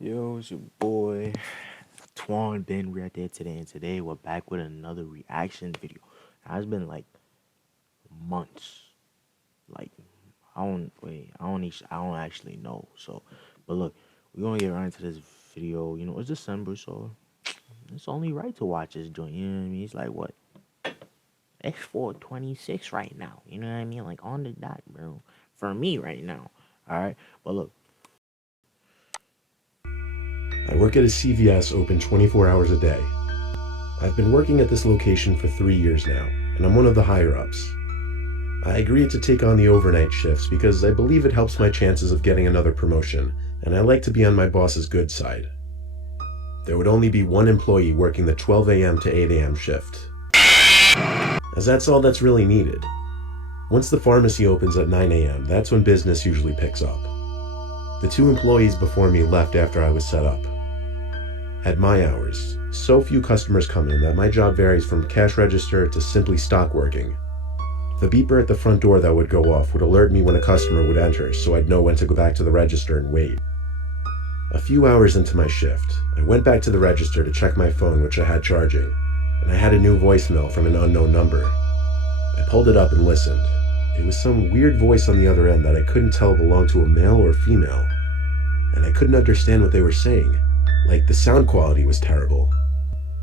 Yo, it's your boy Twan Ben. We're out there today, and today we're back with another reaction video. Now, it's been like months. Like I don't actually know. So, but look, we're gonna get right into this video. You know, it's December, so it's only right to watch this joint. You know what I mean? It's like what X426 right now. You know what I mean? Like on the dot, bro. For me right now. All right, but look. I work at a CVS open 24 hours a day. I've been working at this location for 3 years now, and I'm one of the higher-ups. I agreed to take on the overnight shifts because I believe it helps my chances of getting another promotion, and I like to be on my boss's good side. There would only be one employee working the 12 a.m. to 8 a.m. shift, as that's all that's really needed. Once the pharmacy opens at 9 a.m., that's when business usually picks up. The two employees before me left after I was set up. At my hours, so few customers come in that my job varies from cash register to simply stock working. The beeper at the front door that would go off would alert me when a customer would enter, so I'd know when to go back to the register and wait. A few hours into my shift, I went back to the register to check my phone, which I had charging, and I had a new voicemail from an unknown number. I pulled it up and listened. It was some weird voice on the other end that I couldn't tell belonged to a male or female, and I couldn't understand what they were saying. Like, the sound quality was terrible.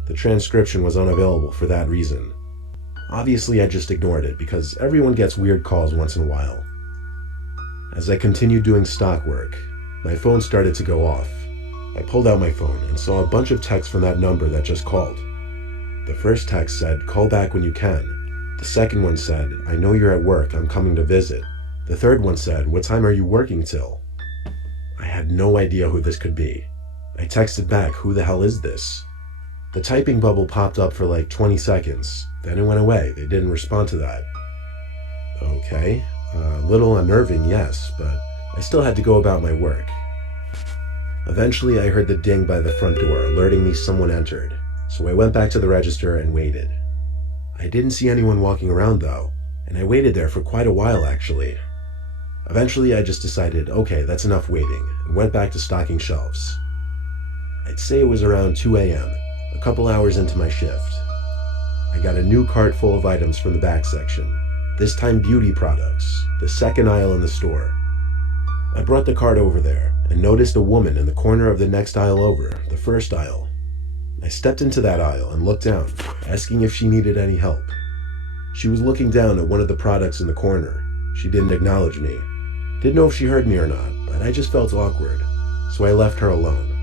The transcription was unavailable for that reason. Obviously, I just ignored it because everyone gets weird calls once in a while. As I continued doing stock work, my phone started to go off. I pulled out my phone and saw a bunch of texts from that number that just called. The first text said, "Call back when you can." The second one said, "I know you're at work, I'm coming to visit." The third one said, "What time are you working till?" I had no idea who this could be. I texted back, "Who the hell is this?" The typing bubble popped up for like 20 seconds, then it went away. They didn't respond to that. Okay, a little unnerving, yes, but I still had to go about my work. Eventually, I heard the ding by the front door, alerting me someone entered, so I went back to the register and waited. I didn't see anyone walking around though, and I waited there for quite a while actually. Eventually, I just decided, okay, that's enough waiting, and went back to stocking shelves. I'd say it was around 2 a.m., a couple hours into my shift. I got a new cart full of items from the back section, this time beauty products, the second aisle in the store. I brought the cart over there and noticed a woman in the corner of the next aisle over, the first aisle. I stepped into that aisle and looked down, asking if she needed any help. She was looking down at one of the products in the corner. She didn't acknowledge me. Didn't know if she heard me or not, but I just felt awkward, so I left her alone.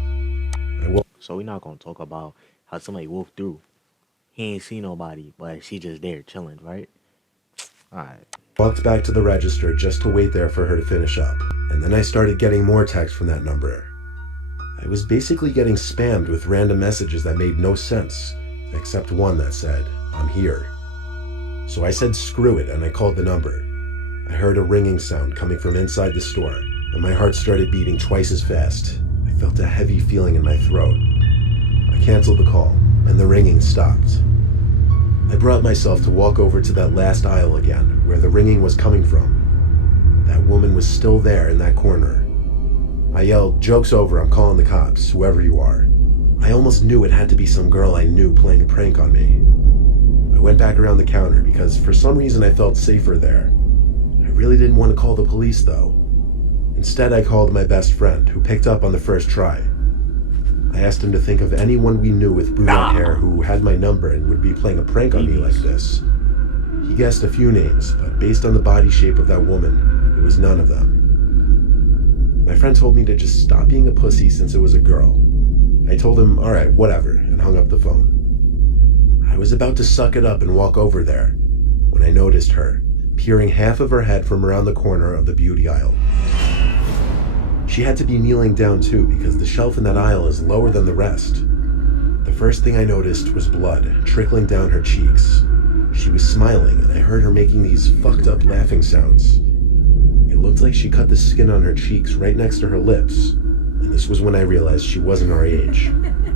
So we're not gonna talk about how somebody wolfed through. He ain't see nobody, but she just there chilling, right? Alright. Walked back to the register just to wait there for her to finish up, and then I started getting more texts from that number. I was basically getting spammed with random messages that made no sense, except one that said, "I'm here." So I said screw it and I called the number. I heard a ringing sound coming from inside the store, and my heart started beating twice as fast. I felt a heavy feeling in my throat. I canceled the call, and the ringing stopped. I brought myself to walk over to that last aisle again, where the ringing was coming from. That woman was still there in that corner. I yelled, "Joke's over, I'm calling the cops, whoever you are." I almost knew it had to be some girl I knew playing a prank on me. I went back around the counter because for some reason I felt safer there. I really didn't want to call the police though. Instead, I called my best friend, who picked up on the first try. I asked him to think of anyone we knew with brunette hair who had my number and would be playing a prank on me like this. He guessed a few names, but based on the body shape of that woman, it was none of them. My friend told me to just stop being a pussy since it was a girl. I told him, alright, whatever, and hung up the phone. I was about to suck it up and walk over there when I noticed her, peering half of her head from around the corner of the beauty aisle. She had to be kneeling down too because the shelf in that aisle is lower than the rest. The first thing I noticed was blood trickling down her cheeks. She was smiling and I heard her making these fucked up laughing sounds. It looked like she cut the skin on her cheeks right next to her lips, and this was when I realized she wasn't our age.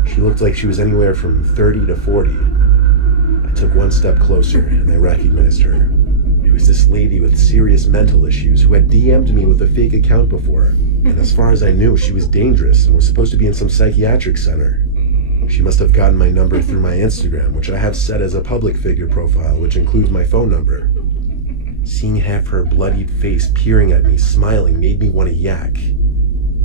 She looked like she was anywhere from 30 to 40. I took one step closer and I recognized her. It was this lady with serious mental issues who had DM'd me with a fake account before. And as far as I knew, she was dangerous and was supposed to be in some psychiatric center. She must have gotten my number through my Instagram, which I have set as a public figure profile, which includes my phone number. Seeing half her bloodied face peering at me, smiling, made me want to yak.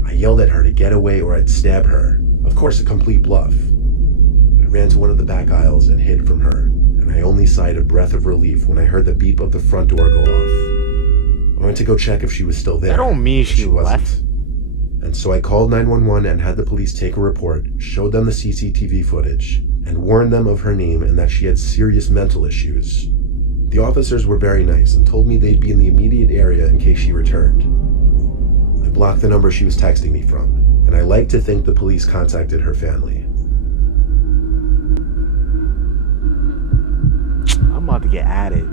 I yelled at her to get away or I'd stab her. Of course, a complete bluff. I ran to one of the back aisles and hid from her, and I only sighed a breath of relief when I heard the beep of the front door go off. I went to go check if she was still there. That don't mean but she wasn't. left. And so I called 911 and had the police take a report, showed them the CCTV footage, and warned them of her name and that she had serious mental issues. The officers were very nice and told me they'd be in the immediate area in case she returned. I blocked the number she was texting me from, and I like to think the police contacted her family. I'm about to get added.